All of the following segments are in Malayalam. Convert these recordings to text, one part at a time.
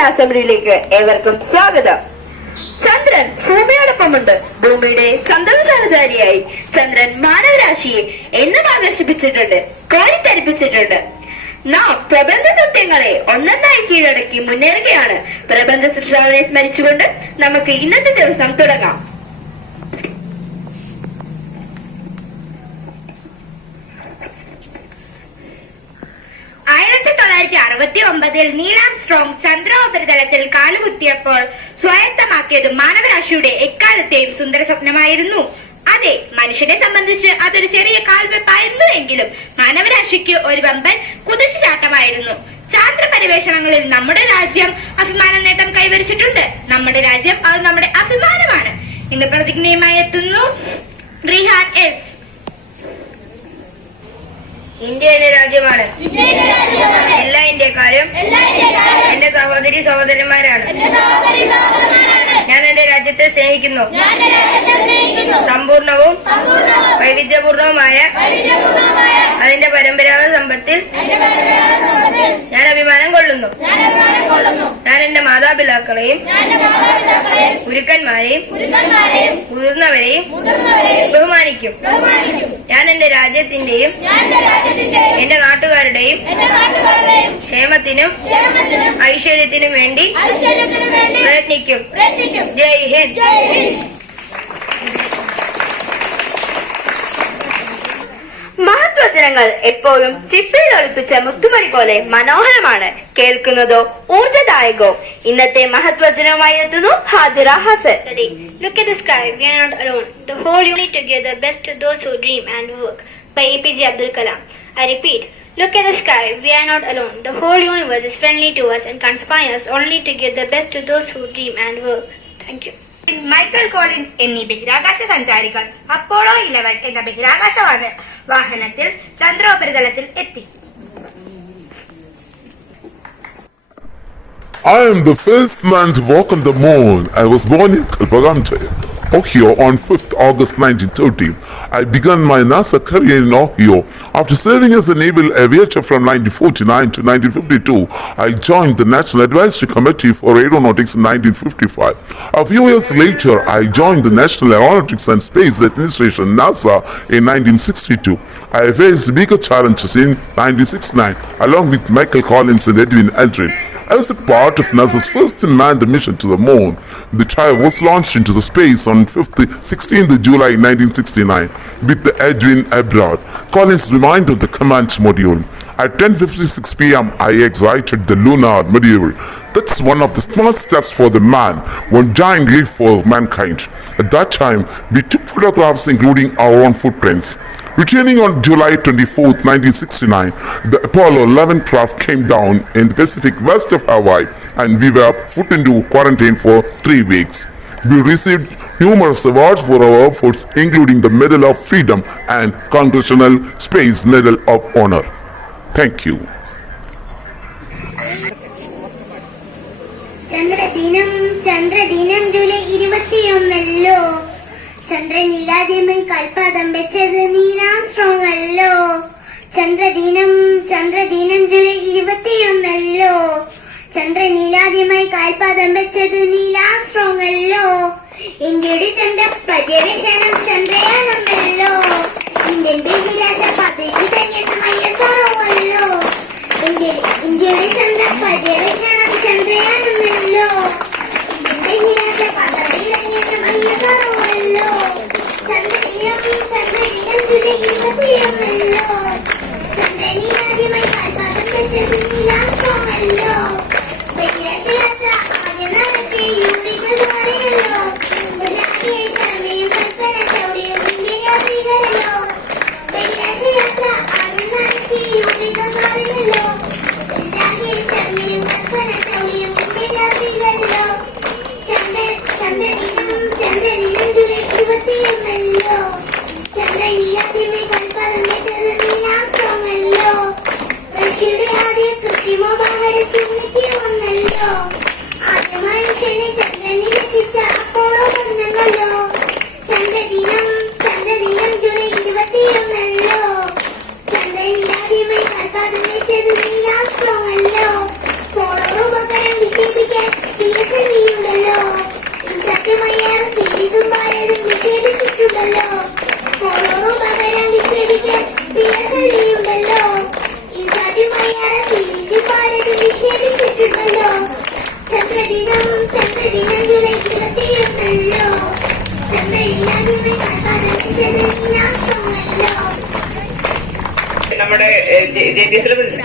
പൊതുജന അസംബ്ലിയിലേക്ക് ഏവർക്കും സ്വാഗതം. ചന്ദ്രൻ ഭൂമിയോടൊപ്പമുണ്ട്. ഭൂമിയുടെ സന്തത സഹചാരിയായി ചന്ദ്രൻ മാനവരാശിയെ എന്നും ആകർഷിപ്പിച്ചിട്ടുണ്ട്, കോരിത്തരിപ്പിച്ചിട്ടുണ്ട്. നാം പ്രപഞ്ച സത്യങ്ങളെ ഒന്നൊന്നായി കീഴടക്കി മുന്നേറുകയാണ്. പ്രപഞ്ച സൃഷ്ടാവിനെ സ്മരിച്ചുകൊണ്ട് നമുക്ക് ഇന്നത്തെ ദിവസം തുടങ്ങാം. 1969 നീൽ ആംസ്ട്രോങ് ചന്ദ്രോപരിതലത്തിൽ കാലുകുത്തിയപ്പോൾ സ്വായത്തമാക്കിയത് മാനവരാശിയുടെ എക്കാലത്തെയും സുന്ദര സ്വപ്നമായിരുന്നു. അതെ, മനുഷ്യനെ സംബന്ധിച്ച് അതൊരു ചെറിയ കാൽവെപ്പായിരുന്നു എങ്കിലും മാനവരാശിക്ക് ഒരു വമ്പൻ കുതിച്ചുചാട്ടമായിരുന്നു. ചാന്ദ്ര പര്യവേഷണങ്ങളിൽ നമ്മുടെ രാജ്യം അഭിമാന നേട്ടം കൈവരിച്ചിട്ടുണ്ട്. നമ്മുടെ രാജ്യം അത് നമ്മുടെ അഭിമാനമാണ്. ഇന്ന് പ്രതിജ്ഞയുമായി എത്തുന്നു റിഹാൻ എസ്. ഇന്ത്യ എന്റെ രാജ്യമാണ്. എല്ലാ ഇന്ത്യക്കാരും എന്റെ സഹോദരി സഹോദരന്മാരാണ്. ഞാൻ എന്റെ രാജ്യത്തെ സ്നേഹിക്കുന്നു. സമ്പൂർണവും വൈവിധ്യപൂർണവുമായ അതിന്റെ പരമ്പരാഗത സമ്പത്തിൽ ഞാൻ അഭിമാനം കൊള്ളുന്നു. ഞാൻ എന്റെ മാതാപിതാക്കളെയും ഗുരുക്കന്മാരെയും മുതിർന്നവരെയും ബഹുമാനിക്കും. ഞാൻ എന്റെ രാജ്യത്തിന്റെയും എന്റെ നാട്ടുകാരുടെയും ക്ഷേമത്തിനും ഐശ്വര്യത്തിനും വേണ്ടി പ്രയത്നിക്കും. ജയ് ഹിന്ദ്. മഹത്വചനങ്ങൾ എപ്പോഴും ചിപ്പിയിൽ ഒളിപ്പിച്ച മുത്തുമണി പോലെ മനോഹരമാണ്, കേൾക്കുന്നതോ ഊർജദായകവും. ഇന്നത്തെ മഹത്വചനവുമായി എത്തുന്നു Hajira Hasan. Look at the sky, we are not alone. The whole unit together, best to those who dream and work. By APJ Abdul Kalam. I repeat, look at the sky, we are not alone. The whole universe is friendly to us and conspires only to give the best to those who dream and work. Thank you. Michael Collins എന്നീ ബഹിരാകാശ സഞ്ചാരികൾ അപ്പോളോ 11 എന്ന ബഹിരാകാശ വാഹനത്തിൽ ചന്ദ്രോപരിതലത്തിൽ എത്തി. I am the first man to walk on the moon. I was born in Kalpagante, Ohio on 5th August 1930. I began my NASA career in Ohio. After serving as a naval aviator from 1949 to 1952, I joined the National Advisory Committee for Aeronautics in 1955. A few years later, I joined the National Aeronautics and Space Administration, NASA, in 1962. I faced bigger challenges in 1969, along with Michael Collins and Edwin Aldrin. I was a part of NASA's first manned mission to the moon. The trial was launched into the space on 16th July 1969 with the Edwin abroad. Collins remained on the command module. At 10:56 p.m., I exited the lunar module. That's one of the small steps for the man, one giant leap for mankind. At that time, we took photographs including our own footprints. Returning on July 24, 1969, the Apollo 11 craft came down in the Pacific west of Hawaii and we were put into quarantine for 3 weeks. We received numerous awards for our efforts, including the Medal of Freedom and Congressional Space Medal of Honor. Thank you. ചന്ദ്രദിനം ജൂലൈ 21 ചന്ദ്രനില്ലാതെയുമായി കൽപ്പാദം വെച്ചത് നീൽ ആംസ്ട്രോങ് അല്ലോ. ചന്ദ്രദിനം ജൂലൈ 21 ചന്ദ്രനില്ലാതെയുമായി കാൽപാദം വെച്ചത് നീൽ ആംസ്ട്രോങ് അല്ലോ. ഇന്ത്യയുടെ ചന്ദ്ര പര്യവേഷണം ചന്ദ്രയാനമല്ലോ. ഇന്ത്യൻ ബഹിരാകാശ പദ്ധതി തന്നെയാണ് ISRO. ഇന്ത്യയുടെ ചന്ദ്ര പര്യവേഷണം ചന്ദ്രയാനമല്ലോ. ഇന്ത്യൻ ബഹിരാകാശ പദ്ധതി തന്നെയാണ് ISRO. ചന്ദ്രദിനം ജൂലൈ 21 ചന്ദ്രനിലാദ്യമായി കാൽപാദം വെച്ചത് നീൽ ആംസ്ട്രോങ് അല്ലോ. ബഹിരാകാശയാത്ര ആദ്യം നടത്തിയ യൂറി ഗഗാറിനല്ലോ. രാകേഷ് ശർമ്മയും കൽപ്പന ചൗളയും ഇന്ത്യൻ യാത്രികരല്ലോ. ബഹിരാകാശയാത്ര ആദ്യം നടത്തിയ യൂറി ഗഗാറിനല്ലോ. രാകേഷ് ശർമ്മയും കൽപ്പന ചൗളയും ഇന്ത്യൻ യാത്രികരല്ലോ. ചന്ദ്രദിനം ജൂലൈ 21 ചന്ദ്രനിലാദ്യമായി കാൽപാദം വെച്ചത് നീൽ ആംസ്ട്രോങ് അല്ലോ. റഷ്യയുടെ ആദ്യ കൃത്രിമോപഗ്രഹത്തിൽ ഒന്നല്ലോ. ആദ്യ മനുഷ്യനെ ചന്ദ്രനിലെത്തിച്ച അപ്പോളോ 11 ചന്ദ്രദിനം ജൂലൈ 21 ചന്ദ്രനിലാദ്യമായി കാൽപാദം വെച്ചത് നീൽ ആംസ്ട്രോങ് അല്ലോ. പോളോ ഉപഗ്രഹം വിക്ഷേപിക്കാൻ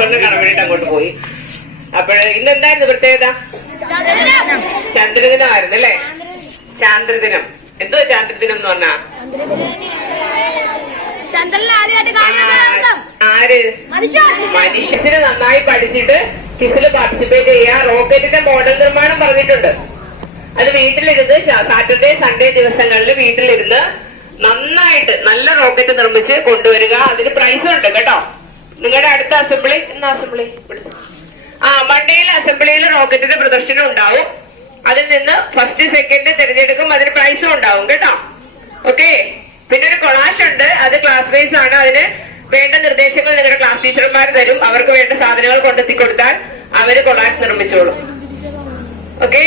കുക്കറിന് കാണാൻ വേണ്ടിട്ട് അങ്ങോട്ട് പോയി. അപ്പോൾ ഇന്നെന്തായിരുന്നു പ്രത്യേകത? ചന്ദ്രദിനമായിരുന്നു അല്ലേ? ചാന്ദ്രദിനം. എന്തുവാ ചാന്ദ്രദിനം എന്ന് പറഞ്ഞാ? ആര്? മനുഷ്യന് നന്നായി പഠിച്ചിട്ട് ക്വിസിൽ പാർട്ടിസിപ്പേറ്റ് ചെയ്യുക. റോക്കറ്റിന്റെ മോഡൽ നിർമ്മാണം പറഞ്ഞിട്ടുണ്ട്. അത് വീട്ടിലിരുന്ന് സാറ്റർഡേ സൺഡേ ദിവസങ്ങളിൽ വീട്ടിലിരുന്ന് നന്നായിട്ട് നല്ല റോക്കറ്റ് നിർമ്മിച്ച് കൊണ്ടുവരിക. അതിന് പ്രൈസും ഉണ്ട് കേട്ടോ. നിങ്ങളുടെ അടുത്ത അസംബ്ലി മണ്ടയിലെ അസംബ്ലിയിൽ റോക്കറ്റിന്റെ പ്രദർശനം ഉണ്ടാവും. അതിൽ നിന്ന് ഫസ്റ്റ് സെക്കൻഡ് തിരഞ്ഞെടുക്കും. അതിന് പ്രൈസും ഉണ്ടാവും കേട്ടോ. ഓക്കെ. പിന്നെ ഒരു കൊളാഷ് ഉണ്ട്. അത് ക്ലാസ് വൈസ് ആണ്. അതിന് വേണ്ട നിർദ്ദേശങ്ങൾ നിങ്ങളുടെ ക്ലാസ് ടീച്ചർമാർ തരും. അവർക്ക് വേണ്ട സാധനങ്ങൾ കൊണ്ടെത്തി കൊടുത്താൽ അവര് കൊളാഷ് നിർമ്മിച്ചോളും. ഓക്കെ.